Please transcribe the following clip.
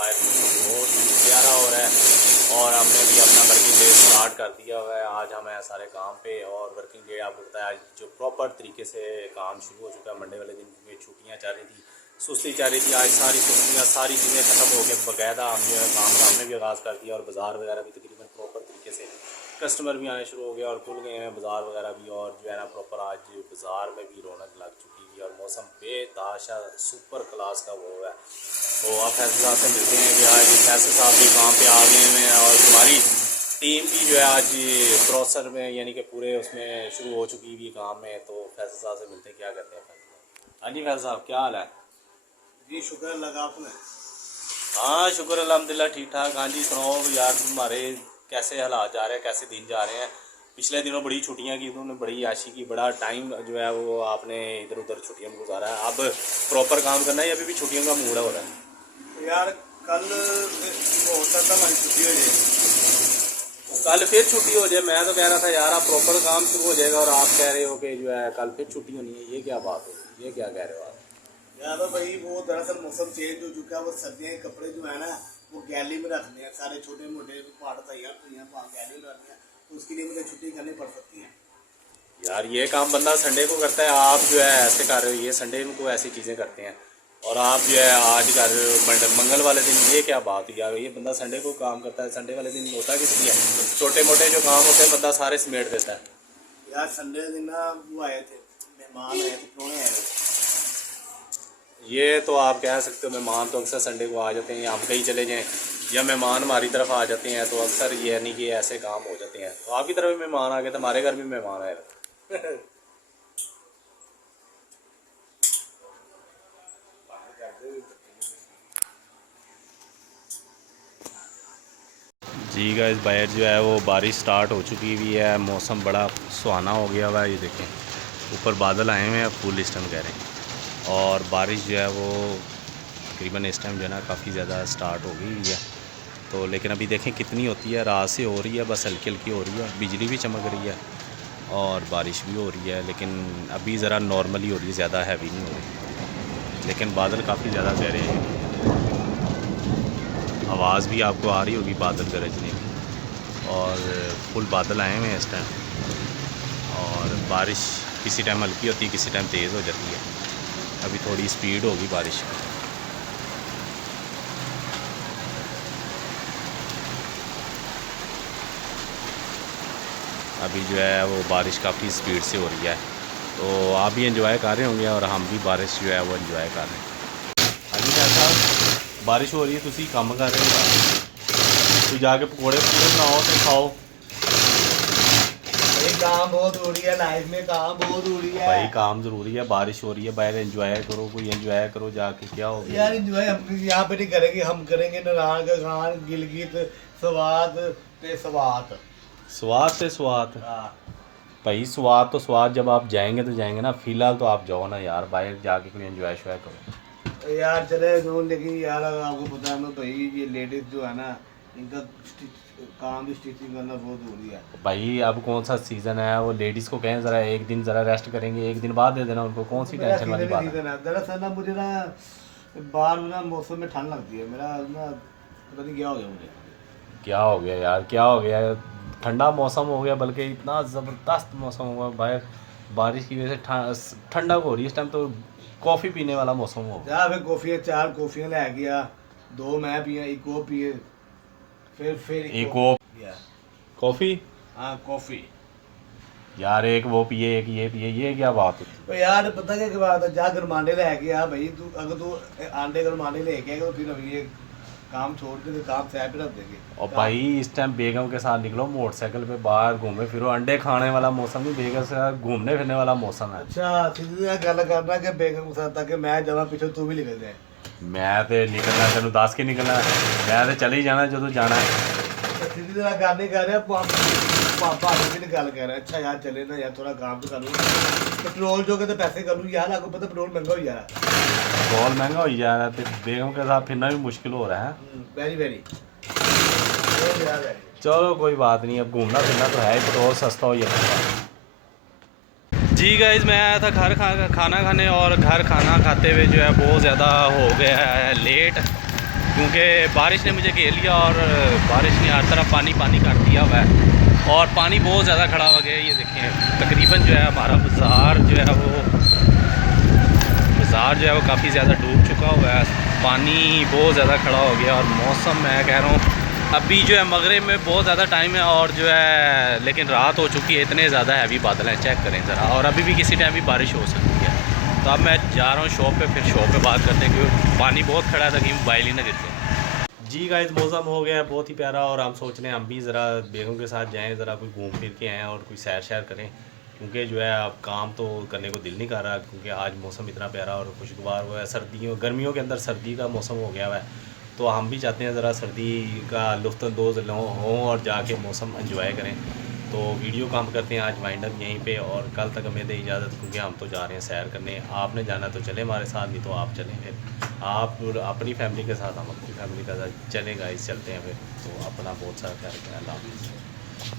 बाहर बहुत प्यारा हो रहा है और हमने भी अपना वर्किंग डे स्टार्ट कर दिया हुआ है। आज हम हैं सारे काम पे और वर्किंग डे आपको पता है आज जो प्रॉपर तरीके से काम शुरू हो चुका है। मंडे वाले दिन क्योंकि छुट्टियाँ चल रही थी, सुस्ती चल रही थी, आज सारी सुस्तियाँ सारी चीज़ें ख़त्म हो गई। बाकायदा हम जो है काम का हमने भी आगाज़ कर दिया और बाज़ार वगैरह भी तकरीबन प्रॉपर तरीके से कस्टमर भी आने शुरू हो गए और खुल गए हैं बाज़ार वगैरह भी। और जो है ना प्रॉपर आज बाज़ार में भी रौनक लग चुकी है और मौसम बेताशा सुपर क्लास का वो है। तो आप फैसल साहब से मिलते हैं कि आज फैसल साहब भी काम पे आ गए हैं और हमारी टीम भी जो है आज प्रोसेसर में यानी कि पूरे उसमें शुरू हो चुकी हुई काम में। तो फैसल साहब से मिलते हैं, क्या करते हैं फैसल साहब? हाँ जी फैसल साहब, क्या हाल है? जी शुक्र लगा आपने। हाँ शुक्र अल्हम्दुलिल्लाह ठीक ठाक। हाँ जी सुनाओ यार, तुम्हारे कैसे हालात जा रहे हैं, कैसे दिन जा रहे हैं? पिछले दिनों बड़ी छुट्टियां की, तुमने बड़ी आशी की, बड़ा टाइम जो है वो आपने इधर उधर छुट्टियों में गुजारा है। अब प्रॉपर काम करना है या अभी भी छुट्टियों का मूड हो रहा है? यार कल हो सकता हमारी छुट्टी हो जाए। कल फिर छुट्टी हो जाए? मैं तो कह रहा था यार आप प्रॉपर काम शुरू हो जाएगा और आप कह रहे हो कि जो है कल फिर छुट्टी होनी है। ये क्या बात हो, ये क्या कह रहे हो आप? यार भाई वो दरअसल मौसम चेंज हो चुका है, वो सर्दियों के कपड़े जो है ना वो गैलरी में रखने हैं, सारे छोटे मोटे पार्ट तैयार गैलरी में रखने हैं, तो उसके लिए मुझे छुट्टी करनी पड़ सकती है। यार ये काम बंदा संडे को करता है, आप जो है ऐसे कर रहे हो, ये संडे को ऐसी चीज़ें करते हैं और आप जो है आज कर रहे हो मंगल वाले दिन। ये क्या बात हुई यार? ये बंदा संडे को काम करता है, संडे वाले दिन होता किस लिए? छोटे मोटे जो काम होते हैं बंदा सारे समेट देता है। यार संडे दिन ना वो आए थे, मेहमान आए थे, प्रोने आए थे। ये तो आप कह सकते हो, मेहमान तो अक्सर संडे को आ जाते हैं, हम कहीं चले जाएँ या मेहमान हमारी तरफ आ जाते हैं तो अक्सर ये नहीं कि ऐसे काम हो जाते हैं। तो आपकी तरफ भी मेहमान आ गए थे, हमारे घर भी मेहमान आए थे। जी गाइस बाहर जो है वो बारिश स्टार्ट हो चुकी हुई है, मौसम बड़ा सुहाना हो गया हुआ है। ये देखें ऊपर बादल आए हुए हैं, फुल इस टाइम कह रहे हैं और बारिश जो है वो तकरीबन इस टाइम जो है ना काफ़ी ज़्यादा स्टार्ट हो गई हुई है। तो लेकिन अभी देखें कितनी होती है, रात से हो रही है, बस हल्की हल्की हो रही है, बिजली भी चमक रही है और बारिश भी हो रही है, लेकिन अभी ज़रा नॉर्मली हो रही है, ज़्यादा हैवी नहीं हो रही। लेकिन बादल काफ़ी ज़्यादा गहरे हैं, आवाज़ भी आपको आ रही होगी बादल गरजने की और फुल बादल आए हुए हैं इस टाइम। और बारिश किसी टाइम हल्की होती है, किसी टाइम तेज़ हो जाती है। अभी थोड़ी स्पीड होगी बारिश की। अभी जो है वो बारिश काफ़ी स्पीड से हो रही है, तो आप भी एंजॉय कर रहे होंगे और हम भी बारिश जो है वो एंजॉय कर रहे हैं। हाँ जी साहब, बारिश हो रही है, तुसी काम कर रहे हो, तू जाके पकौड़े बनाओ तो खाओ। भाई काम बहुत हो रही है, लाइफ में काम बहुत हो रही है भाई काम ज़रूरी है, बारिश हो रही है बाहर, एंजॉय करो, कोई एंजॉय करो जाके। क्या हो गया यार एंजॉय हम यहाँ पे नहीं करेंगे, हम करेंगे नारायण का खान, गिलगित, स्वाद ते स्वाद। स्वाद से स्वाद? हाँ भाई स्वाद तो स्वाद, जब आप जाएंगे तो जाएंगे ना, फिलहाल तो आप जाओ ना यार, बाहर जाके कोई एंजॉय शॉय करो। यार चले जो, लेकिन यार आपको पता है ना भाई ये लेडीज जो है ना इनका काम भी स्टिचिंग करना बहुत जरूरी है। भाई अब कौन सा सीज़न है, वो लेडीज़ को कहें ज़रा एक दिन ज़रा रेस्ट करेंगे, एक दिन बाद दे देना उनको, कौन सी मेरा टेंशन वाली बात है? दरअसल ना मुझे ना बाहर ना मौसम में ठंड लगती है, मेरा ना पता नहीं क्या हो गया मुझे। क्या हो गया यार, क्या हो गया? ठंडा मौसम हो गया, बल्कि इतना ज़बरदस्त मौसम हुआ बाहर, बारिश की वजह से ठंडक हो रही है इस टाइम, तो कॉफ़ी पीने वाला मौसम हो गया। जा फिर कॉफियाँ 4 कॉफियाँ ले गया, 2 मैं पिया, एक वो पिए, फिर एक वो पिया। कॉफ़ी? हाँ कॉफी। यार एक वो पिए एक ये पिए, ये क्या बात है? तो यार पता क्या बात है, जा गरमांडे ले गया भाई, तू अगर तू अंडे गरमांडे लेके आएगा तो फिर अभी ये काम छोड़ के तो काम साइड पे रख देंगे। और भाई इस टाइम बेगम के साथ निकलो मोटरसाइकिल पे बाहर घूमे फिरो, अंडे खाने वाला मौसम नहीं, बेगम से साथ घूमने फिरने वाला मौसम है। अच्छा सीधी गल करना कि बेगम के साथ ताकि मैं जावा पीछे तू भी निकल जाए। मैं तो निकलना, तेन दस के निकलना, मैं तो चले ही जाना जो जाना है। सीधी तरह गल नहीं कर रहा, पापा भी नहीं गल कर रहा। अच्छा यार चले ना यार, थोड़ा काम तो कर लूँ, पेट्रोल जो के पैसे कर लूँ यार, आपको पता पेट्रोल महंगा हो जा रहा है। पेट्रोल महंगा हो जा रहा है तो बेगम के साथ फिरना भी मुश्किल हो रहा है। Very very. चलो कोई बात नहीं, अब घूमना फिरना तो है ही, पेट्रोल सस्ता हो जाएगा। जी गाइस मैं आया था घर खाना खाने और घर खाना खाते हुए जो है बहुत ज़्यादा हो गया है लेट क्योंकि बारिश ने मुझे घेर लिया और बारिश ने हर तरफ पानी पानी कर दिया हुआ है और पानी बहुत ज़्यादा खड़ा हो गया है। ये देखें तकरीबन जो है हमारा बाज़ार जो है वो काफ़ी ज़्यादा डूब चुका हुआ है। पानी बहुत ज़्यादा खड़ा हो गया और मौसम मैं कह रहा हूँ अभी जो है मगरिब में बहुत ज़्यादा टाइम है और जो है लेकिन रात हो चुकी है, इतने ज़्यादा हैवी बादल हैं, चेक करें ज़रा। और अभी भी किसी टाइम भी बारिश हो सकती है। तो अब मैं जा रहा हूँ शॉप पे, फिर शॉप पे बात करते हैं क्योंकि पानी बहुत खड़ा था कि मोबाइल ही ना गिर जाए। जी गाइस मौसम हो गया है बहुत ही प्यारा और हम सोच रहे हैं हम भी ज़रा बेगम के साथ जाएं, ज़रा कोई घूम फिर के आएँ और कोई सैर शैर करें क्योंकि जो है अब काम तो करने को दिल नहीं कर रहा क्योंकि आज मौसम इतना प्यारा और खुशगवार हुआ है। गर्मियों के अंदर सर्दी का मौसम हो गया हुआ है, तो हम भी चाहते हैं ज़रा सर्दी का लुत्फ़अंदोज़ हों और जाके मौसम एंजॉय करें। तो वीडियो को हम करते हैं आज वाइंड अप यहीं पे और कल तक हमें दें इजाज़त क्योंकि हम तो जा रहे हैं सैर करने। आपने जाना तो चले हमारे साथ, नहीं तो आप चलें फिर आप अपनी फैमिली के साथ, हम अपनी फैमिली के साथ चलें गाइस, चलते हैं फिर। तो अपना बहुत सारा ख्याल रखें। अल्लाह हाफ़िज़।